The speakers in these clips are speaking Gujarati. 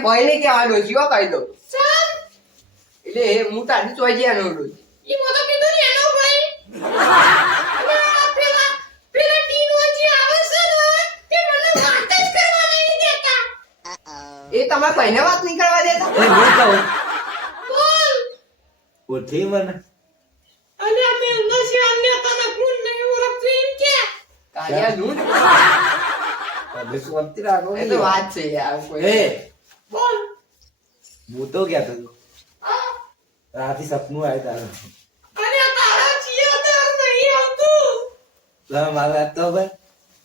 ભાઈ ને કહેવાનો જીવો કહી દો એટલે હું તારી ચોઈ ગયા નો રોજ ઈ મો તો કીધું ને એનો ભાઈ પેલા ટીનોજી આવે છે ને તે મને વાત જ કરવા નહીં દેતા એ તમારા ભાઈને વાત નહીં કરવા દેતા એ હું કહું બોલ ઓથી મને અને અમે નશી આને તને કોણ નહીં ઓળખતું એમ કે કાયા દૂધ તમે શાંતિ રાખો એ તો વાત છે યાર કોઈ એ બોલ હું તો ગયા તો આ રાતે સપનું આવ્યું તારું અને તારા ચિયાદાર નહીં આવતું લા મારી વાત તો ભાઈ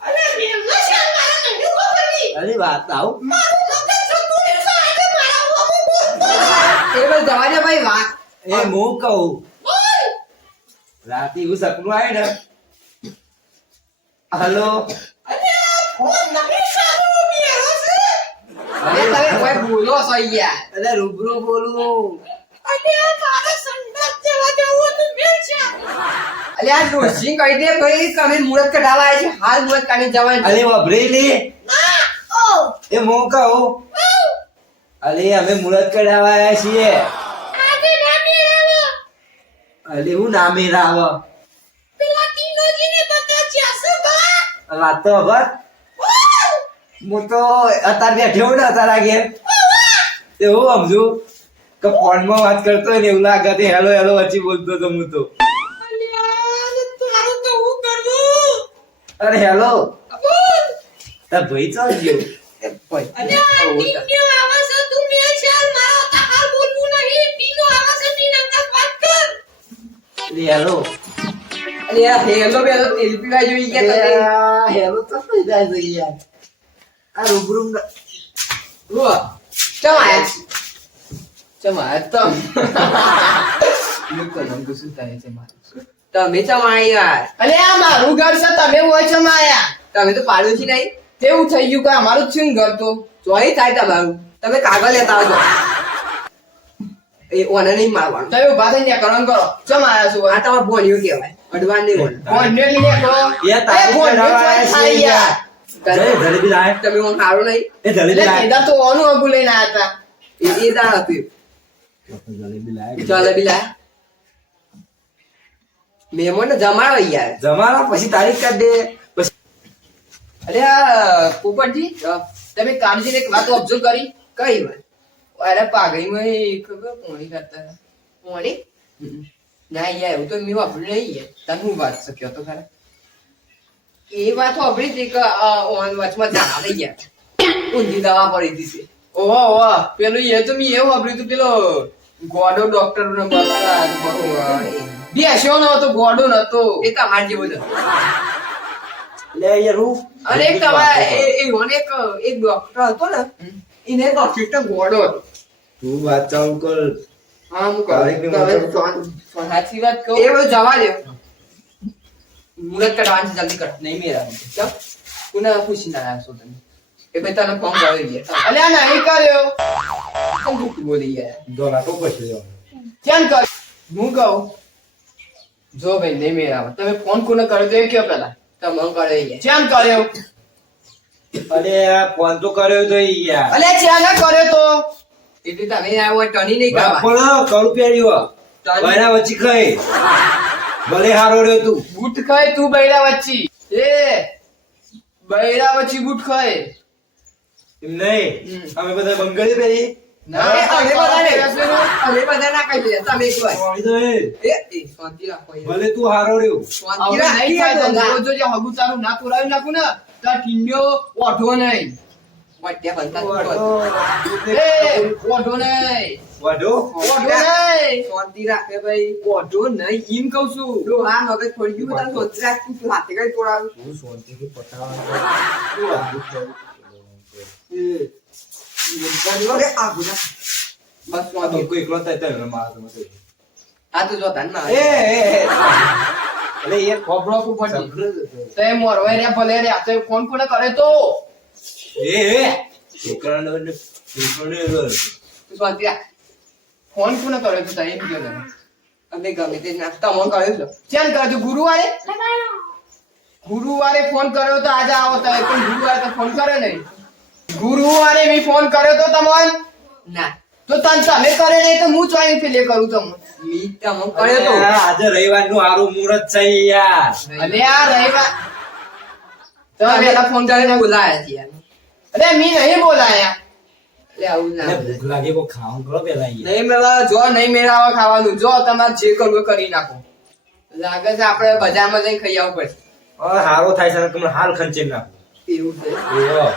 અને મેં નશી મારા નહીં ખબરની અરે વાત આવું મારું મગજ જતું રહેશે આજે મારા બાબુ બોલતો એ બસ જવા દે ભાઈ વાત એ હું કહું બોલ રાતે એવું સપનું આવ્યું ને હલો અને ફોન નહીં ચાલુ બેરો છે અરે તમે કોઈ બોલો છો યાર અરે રૂબરૂ બોલું અને તારા સંડાસ જેવા જવું તું મેલ છે અલે આ રોશી કહી દે ભાઈ તમે મુહૂર્ત કઢાવા આવ્યા છે હાલ મુહૂર્ત કાઢી જવાનું અરે વભરેલી ના ઓ એ હું કહું અરે અમે મુહૂર્ત કઢાવા આવ્યા છીએ આજે ના મેરાવા અરે હું નામે રાવ પેલા ટીનોજીને બધા ચાસે બા વાત તો ખબર હું તો અત્યારે બેઠ્યો ને તારા ઘેર તે હું સમજુ કે ફોનમાં વાત કરતો હોય ને એવું લાગે તે હેલો હેલો વચ્ચે બોલતો તો હું તો અલ્યા તારું તો હું કરું અરે હેલો બોલ તાર ભાઈ ચાલ ગયો એ ભાઈ અને આ ટીનો આવે છે તું મેલ છે મારા તા હાલ બોલવું નહીં ટીનો આવે છે ટીના અંકલ વાત કર અરે હેલો અલે યાર હેલો બેલો તેલ પીવા જોઈ ગયા તમે હેલો તો થઈ જાય છે યાર આ રૂબરૂ ઓ ચમ આયા ચમ આયા તમ લોકો નમ ગુસ્સો થાય છે મારું તમે ચમ આયા યાર અલે આ મારું ઘર છે તમે હોય છો માયા તમે તો પાડોશી નહીં તેવું થઈ ગયું કે અમારું જ છે ને ઘર તો ચોઈ થાય તમારું તમે કાગળ લેતા આવજો એ ઓને નહીં મારવાનું તમે ઉભા થઈને કરો ને કરો ચમ આયા છો આ તમારે ભોણિયું કહેવાય અડવાન નહીં બોલ ફોનને લઈને કરો એ તારી ફોનને કઢાવા ચોઈ થાય યાર જલેબી લાય તમે હું સારું નહીં એ જલેબી એટલે લાય કેદા તો ઓનું અગુ લઈને આયા હતા એ દાળ હતું જલેબી લાય ચાલે બિલા મહેમાન જમાડો યાર જમાના પછી તારીખ કાઢ દે પછી અરે આ પોપટજી તમે કામજીને એક વાત ઓબ્ઝર્વ કરી કઈ વાત અરે પાઘડીમાં ખબર પોણી કરતા હતા. પોણી ના યાર એવું તો મેં વાપર્યું નહીં યાર તમે હું વાત શક્યો તો ખરા એ વાત સાંભળી હતી કે ઓન વચમાં ઝાડા થઈ ગયા ઊંધી દવા પડી હતી છે ઓહો ઓહો પેલું એ તો મેં એવું વાપર્યું હતું પેલો ગોડો ડોક્ટર ને બેસ્યો નતો ગોડો નતો એ તમારે જેવો જ હતો. લે યાર હું અને એક તમારા એ ઓને એક ડોક્ટર હતો ને એને ડોક્ટર ગોડો હતો તું વાત ચાલુ કર હા હું તારીખ ની કહું વાત સાચી વાત કહું એ બધું જવા દે મુહૂર્ત કઢાવવાની છે, જલ્દી કર નહીં મેરા ચાલ કોને પૂછી ના આવ્યા છો તમે એ ભાઈ તને ફોન કરી દે અલ્યા નહીં કર્યો કેમ જુઠું બોલી યાર દોરા તો પછી જાવ કેમ કર હું કહું જો ભાઈ નહીં મેરા તમે ફોન કોને કર્યો તો એ કયો પેલા તમે કરે કેમ કર્યો અરે આ ફોન તો કર્યો તો યાર અલ્યા ચેને કર્યો તો એટલે તમે આવો ટણી નહીં કરવા પણ કરું પહેર્યો બૈરા વચ્ચે ખાઈ ભલે હારો રહ્યો તું બૂટ ખાય તું બૈરા વચ્ચી એ બૈરા વચ્ચી બૂટ ખાય એમ નહીં અમે બધા બંગાળી પહેરી અમે બધા ના કહી દે તમે એક વાર પાણી તો એ એ શાંતિ રાખો યાર. ભલે તું હારો રહ્યો શાંતિ હવે નહીં થાય તો રાખી જો જે હગું તારું ના તોડાવી નાખું ને તો આ ટીંડ્યો ઓઢો નહીં વાટ્યા બનતા એ ઓઢો નહીં વાઢો ઓઢો નહીં શાંતિ રાખે ભાઈ ઓઢો નહીં એમ કહું છું હા મગજ પડી ગયું તારે શાંતિ રાખી તું હાથે કઈ તોડાવું હું શાંતિથી પટાવા અરે આ ગુના બસ વાંધો કોઈ એકલો થાય તો મારા મતે આ તો જોતા ને ના એ અરે યાર ખબરો કુ પડી સફર જ હતો. તે મોરવાઈ રે ભલે રે આ તો ફોન કોને કરે તો એ છોકરાનો ને છોકરાનો તું શાંતિ રાખ ફોન કોને કરે તો તઈ એમ કહો તમે અમે ગમે તે નાસ્તા મોં કર્યો છે ચેન કરે તું ગુરુવારે ગુરુવારે ફોન કર્યો તો આજે આવો તો પણ ગુરુવારે તો ફોન કરે નહીં ગુરુવારે મેં ફોન કર્યો તો તમને ના તો તમે કરે નહીં તો હું ચોઈ ફેલે કરું તમને મી તમ કર્યો તો આજે રવિવારનું હારું મુહૂર્ત છે યાર. અલે આ રવિવાર તમે પેલા ફોન કરીને બોલાયા છે યાર અરે મી નહીં બોલાયા એટલે આવું ના અરે ભૂખ લાગે કોક ખાવાનું કરો પેલા યાર. નહીં મેળવા જો નહીં મેળાવા ખાવાનું જો તમારે જે કરવું એ કરી નાખો લાગે છે આપણે બજારમાં જઈને ખાઈ આવવું પડશે હવે હારો થાય છે ને તમને હાલ ખંચી નાખો. એવું છે એવો.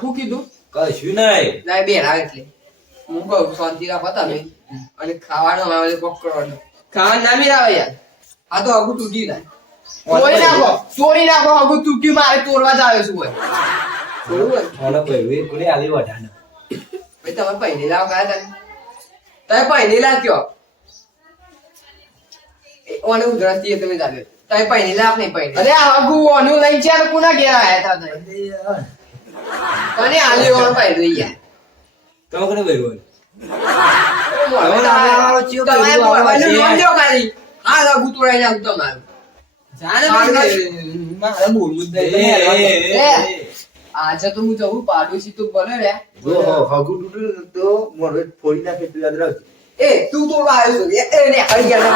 હું કીધું કશું નહીં. ના બેરા એટલે હું કહું શાંતિ રાખો તમે અને ખાવાનું આવે કોક કરવાનું ખાવાનું ના મેળાવે યાર આ તો આગું તૂટી જાય તોડી નાખો હગું તૂટ્યું મારે તોડવા જ આવે શું હોય બરોબર ઓલો ભાઈ કોને આલી વઢાને. ભાઈ તમે પહેલી લાવ કયા તમે પહેલી લાવ કયો ઓને ઉધરસથી તમે જાગે તમે પહેલી લાવ નહીં પહેલી અરે આ હગું ઓનું લઈને ચાર કોના ઘેર આયા હતા તમે? કોને આલી ઓન પહેલી યાર તમે કોને ભાઈ બોલ? તમારે બોલવાનું નામ લ્યો ખાલી આ લાગુ તોડાઈ નાખું તમારું જાણે મારે બોલવું જ નહીં. આજે તો હું જવું પાડોશી તો બને રે જો હગું તૂટ્યું ને તો મોઢે ફોડી નાખે તું યાદ રાખજે. એ તું તો આવ્યો છો એ ને હરી ગયા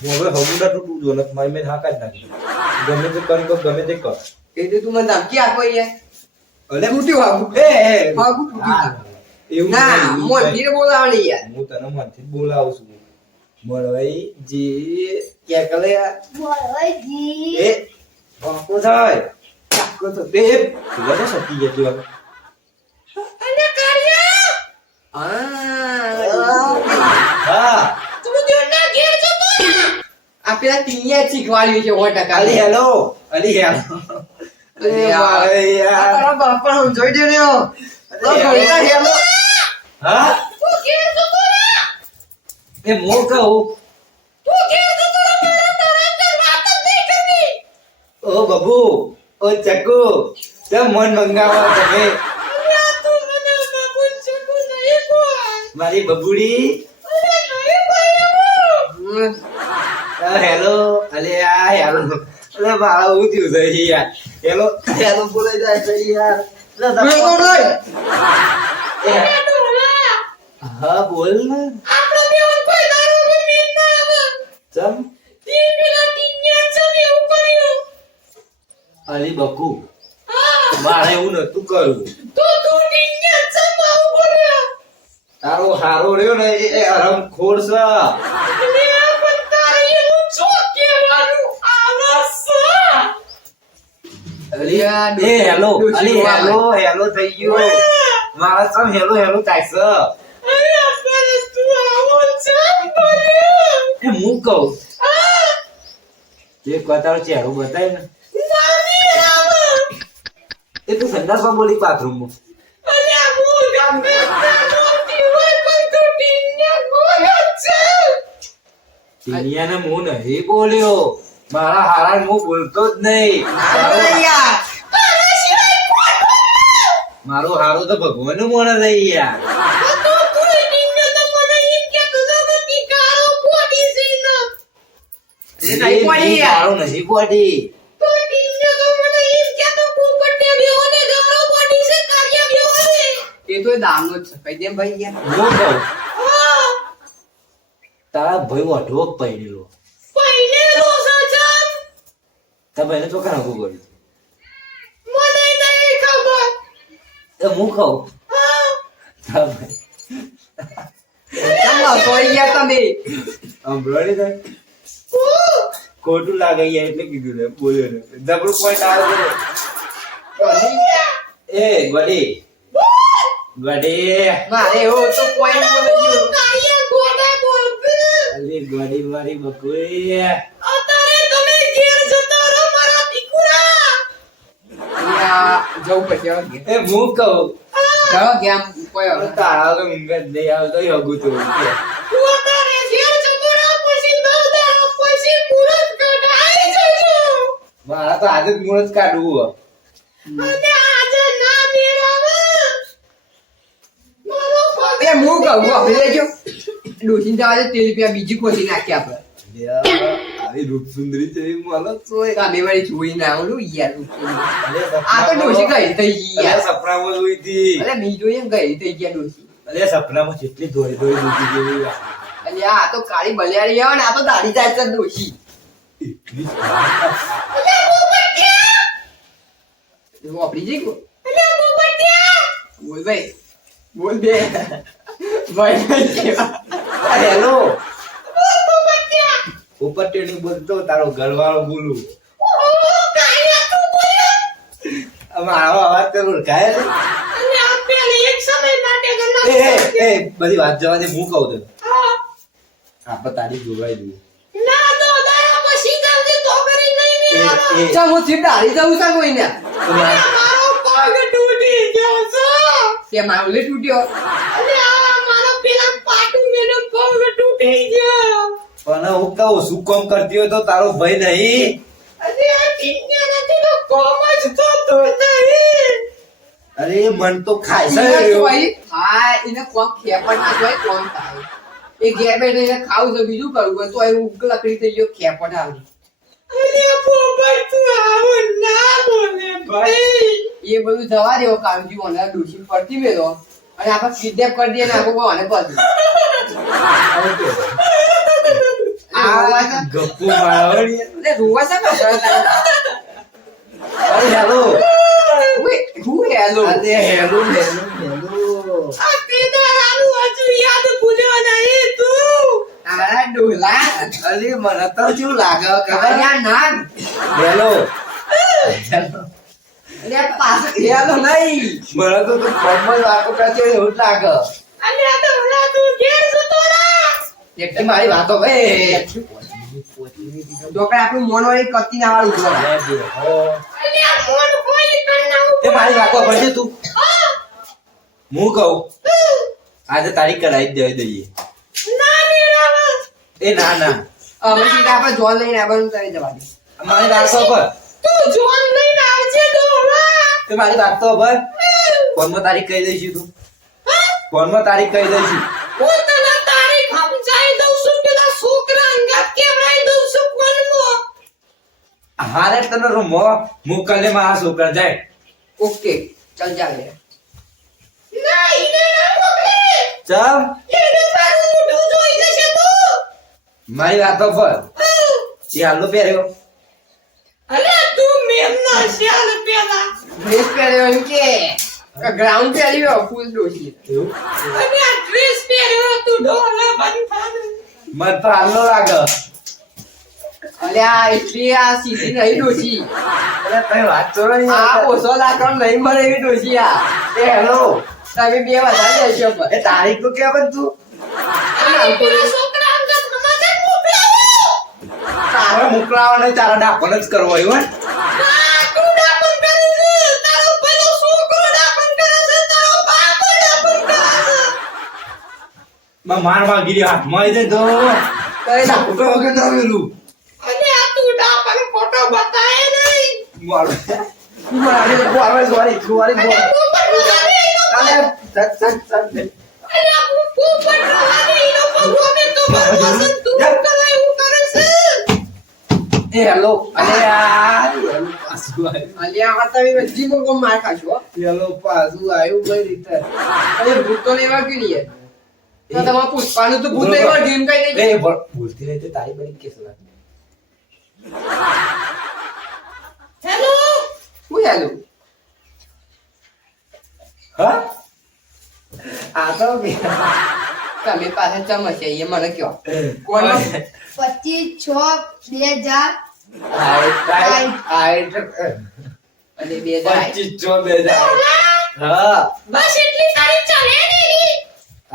હું હવે હગું ના તૂટવું જો ને મારી મેં હા કાઢી નાખી. ગમે તે કરી તો ગમે તે કર. એ તો તું મને ધમકી આપો યાર અલે તૂટ્યું આગું એ આગું તૂટ્યું એવું ના નહીં, એવું મોઢી બોલાવણી યાર હું તને મનથી જ બોલાવું છું. મળવાઈ જી ક્યાં કલે એ પાકો થાય પાકો તો બે તું તો સતી જતી હવે. અને કાર્યા હા તું ઘરના ઘેર જતો રહ્યા. આ પેલા ટીનિયા શીખવાડ્યું છે 100%. અલી હેલો અલી હેલો અરે યાર તારા બાપા સમજાઈ દે ને હેલો હા તું ઘેર જતો રહ્યા. એ મો કહું તું ઘેર જતો રહ્યા. મારા તારા અંદર વાત જ નહીં કરવી. ઓ બબુ ઓ ચકુ તે મન મંગાવો તમે અલ્યા તું મને બાબુ ચકુ નહીં બોલ. મારી બબુડી. અલ્યા નહીં બોલ. હેલો અલે આ હેલો અલે મારા હું થયું છે યાર હેલો હેલો બોલાઈ જાય છે યાર લે બોલો નહીં. અલ્યા ડોલા. હા બોલ ને આપણે બેવન કોઈ દારૂ પીન ના આવે. ચમ તી પેલા ટીન્યા ચમ એવું કર્યું. અલી બકુ હા મારે એવું નતું કરવું. તું ટીન્યા ચમ આવું બોલ્યો. તારો હારો રહ્યો ને એ હરમખોર છે. અલ્યા પણ તારે એવું શું કહેવાનું આવે છે? અલી એ હેલો અલી હેલો હેલો થઈ ગયો મારા ચમ હેલો હેલો થાય છે. અલ્યા પણ તું આવો ચમ બોલ્યો. એ હું કહું હા એક વાર તારો ચહેરો બતાય ને નાની આવે. એ તું સંડાસમાં બોલી બાથરૂમમાં. અલ્યા હું ગમે ત્યાં બોલતી હોય પણ તું ટીન્યા બોલે છે. ટીનિયાને હું નહીં બોલ્યો મારા હારા હું બોલતો જ નહીં. બોલો યાર તારા સિવાય કોણ બોલ્યો? મારો હારો તો ભગવાન નું મોને લઈ યાર. તો તું ટીન્યા તો મને એમ કહેતો હતો કે તી કાળો પોડી છે ને. એ નહીં પડી યાર. તારો નહીં પડી. તો ટીન્યા તો મને એમ કહેતો પોપટને બેઓને ગાળો પોડી છે કાર્યા બેઓને. એ તો દામનો જ છે કહી દે ભાઈ યાર હું કહું હા તારા ભાઈ વઢવો પડેલો પહેરેલો છે જમ. તારા ભાઈને તો કાં કર્યું મને નહીં ખબર. તો હું કહું હા તારા ભાઈ ચાલો સોરી યાર તમે અંભળાડી દે હું ખોટું લાગે યાર એટલે કીધું ને બોલ્યો ને જબરું પોઈન્ટ આવ્યો એ ગડી ગડી મારે એવો તો પોઈન્ટ બોલે ગયો કાર્યા ગોડા બોલકે. અલી ગડી મારી બકુઈ અત્યારે તમે ઘેર જતા રહો મારા દીકરા. યાર જવું પડશે હવે ઘેર. એ હું કહું જાઓ ગયા કોઈ હવે. તારા વગર ઊંઘ જ નહીં આવતો એ હગું તું તું અત્યારે ઘેર જતો રહો પછી 10 દાડા પછી મુરત કઢાઈ જજો. મારા તો આજે જ મુહૂર્ત કાઢવું અને આજે ના મેળાવે. મારો પગ એ હું કહું આપણે લેજો ડોસીને જવા દે 13 રૂપિયા બીજી ખોટી નાખી આપણે આવી તારી રૂપસુંદરી છે એ મળો તોય. તમે વળી જોઈને આવું યાર અરે આ તો ડોશી ગઈ થઈ ગઈ અરે યાર સપનામાં જોઈ હતી. અરે મી જોઈએ ને ગઈ થઈ ગયા ડોશી અરે સપનામાં કેટલી દોડી દોડી દૂધી જેવી વાત. અને આ તો કાળી બલિયારી આવે ને આ તો દાઢી જાય છે ડોશી એટલી વાપરી જઈ ગયો બોલ ભાઈ બોલ બે ભાઈ કેવા હેલો ઉપર ટેણી બોલતો તારો ઘરવાળો બોલું. મારો અવાજ તો ઓળખાય છે. અને આ પેલી એક સમય માટે એ ઘરમાં એ બધી વાત જવા દે હું કહું તને. આપણે તારી જોવાઈ દઈએ. ના તો દાડા પછી જલ્દી તો કરી નહીં મેળામાં. એ ચા હું સીટ દાઢી જાઉં છે કોઈને અને મારો પગ તૂટી ગયો છે. કે માવલે તૂટ્યો અને આ મારો પેલા પાટુ મેનો પગ તૂટી ગયો. પણ હું કહું શું કામ કરતી હોય તો તારો ભય નહીં. અને આ ટીંગાનાથી તો કોમ જ થતો નહીં. અરે મન તો ખાય છે ઈને રહ્યો. કોઈ હા એને કોમ ખેપડ ના જોઈ કોમ થાય એ ઘેર બેઠે ખાવું છે બીજું કરવું હોય તો એ લકડી થઈ ગયો ખેપડ આવી અને પોપટ તું આવું ના બોલે ભાઈ. એ બધું જવા દેવો કામજી મને ડોશી પડતી મેલો અને આપણે કિડનેપ કરી દઈએ ને આપણે મને બધું આ ગપ્પુ મારવાની. એટલે રોવા છે અરે હેલો હું હેલો અરે હેલો હેલો હેલો. આ પેદારાનું હજુ યાદ ભૂલ્યો નહીં તું. આ ડોલા અરે મને તો શું લાગે ખબર કાયા નામ હેલો એટલે પાછો હેલો નહીં મને તો તું ફોનમાં વાતો કરતી હોય એવું જ લાગે. અને આ તો હમણાં તું ઘેર જતો રહે. એકટી મારી વાતો ભાઈ. છોકરા આપણું મોન વાળી કત્તી ના વાળું ઉભો રહે. અને આ મોન કોઈ કરના એ મારી વાતો ભરજે તું. હા. હું કહું આજે તારીખ કરાવી જ દેવી દઈએ. ના મેળાવા. એ ના ના અમે સીધા આપણે જોન લઈને આવવાનું કરી જવા દે મારી વાતો પર તું જોન લઈને આવજે દોડા. તે મારી વાતો પર ફોનમાં તારીખ કહી દઈશું તું. ફોનમાં તારીખ કહી દઈશું. હું તને તારીખ સમજાઈ દઉં છું પેલા છોકરા અંગત કેવડાઈ દઉં છું ફોનમાં. હારે તને રૂમો મોકલે મારા છોકરા જાય. ઓકે ચાલ ચાલે ના ઈને ના મોકલે. ચમ એને તારું મોઢું જોઈ જશે તું. મારી વાતો પર એ હાલો પહેર્યો. અરે તું મેમના શ્યાલ પેલા. ડ્રેસ પહેર્યો એમ કે ગ્રાઉન્ડ પહેર્યો ફૂલ ડોશી એવું અને આ ડ્રેસ પહેર્યો તું ડોલા બંધાને. મને તો હાલો લાગે. અલ્યા એટલી આ સીધી નહીં ડોશી અરે તમે વાત કરો ને આ યાર. ઓછો લાકડો નહીં મળે એવી ડોશી આ એ હેલો તમે બે વધારે દેશો પર એ તારીખ તો કે પણ તું અને પેલા છોકરા અંગત સમાધાન મોકલાવો. તારે મોકલાવા નહીં તારા ડાપણ જ કરવો હોય. ના તું ડાપણ કરે છે. તારો પેલો છોકરો ડાપણ કરે છે. તારો બાપ ડાપણ કરે છે. માર માગીરી હાથમાં આવી જાય તો કરે ના ફોટો વગર ના મેલું. અને આ તું ડાપણ ફોટો બતાય નહીં. મારે સોરી સોરી અને પોપટ રોવાને ઈ લોકો. અને આ પોપટ રોવાને ઈ લોકો ગમે તો મારું વસન તું કરે એવું કરે છે. એ હેલો અરે યાર હેલો પાછું આવ્યું. અલ્યા આ તમે બધી મોકો માર ખાશો હેલો પાછું આવ્યું કઈ રીતે. અરે ભૂત તો નહીં વાગ્યું ને યાર તો તમારે પુષ્પાનું તો ભૂત નહીં વાગ્યું એમ કઈ નહીં એ ભૂલતી રહી તો તારી બની કેસ લાગે. હેલો. શું હેલો હા આ તો તમે પાસે ચમચે એ મને કયો કોણ 25/6/2000. અને 2000 હા બસ એટલી તારીખ ચાલે ને એની.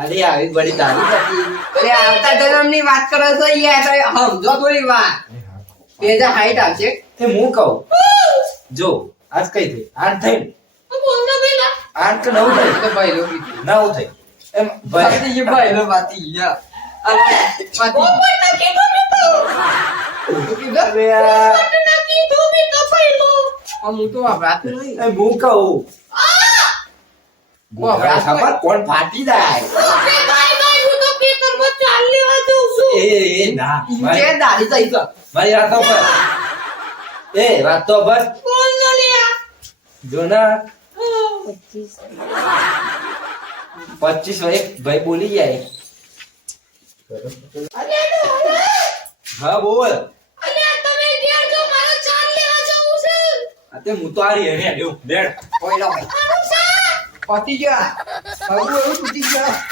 અરે આવી બડી તારીખ હતી. અરે આવતા જન્મની વાત કરો છો યાર તો સમજો થોડી વાત 2060 આવશે તે હું કહું જો આજ કઈ થઈ 8 થઈ બોલ ને પેલા. 8 કે 9 થઈ તો ભાઈ લો કીધું 9 થઈ એમ વાતી ये भाई लो वाती या अरे वाती પોપટ ના કીધું મેં તો. અરે યાર પોપટ ના કીધું મેં તો પહેલો. हम तो अब रात नहीं એ હું કહું વાહ, ખબર કોણ ફાટી જાય. Okay bye bye. હું તો ખેતરમાં ચાલ લેવા જઉં છું. એ ના કે દાઢી થઈ તો મારી વાત તો પર એ વાત તો પર બોલ ન લ્યા જો ના 25 એક ભાઈ બોલી જાય હા બોલ અલ્યા તમે ઘેર જો મારો ચાલ લેવા જવું છે અતે હું તો આ રે હેડ્યો બેડ કોઈ ના હોય મારું ચા પતી ગયા હવે એવું તૂટી ગયા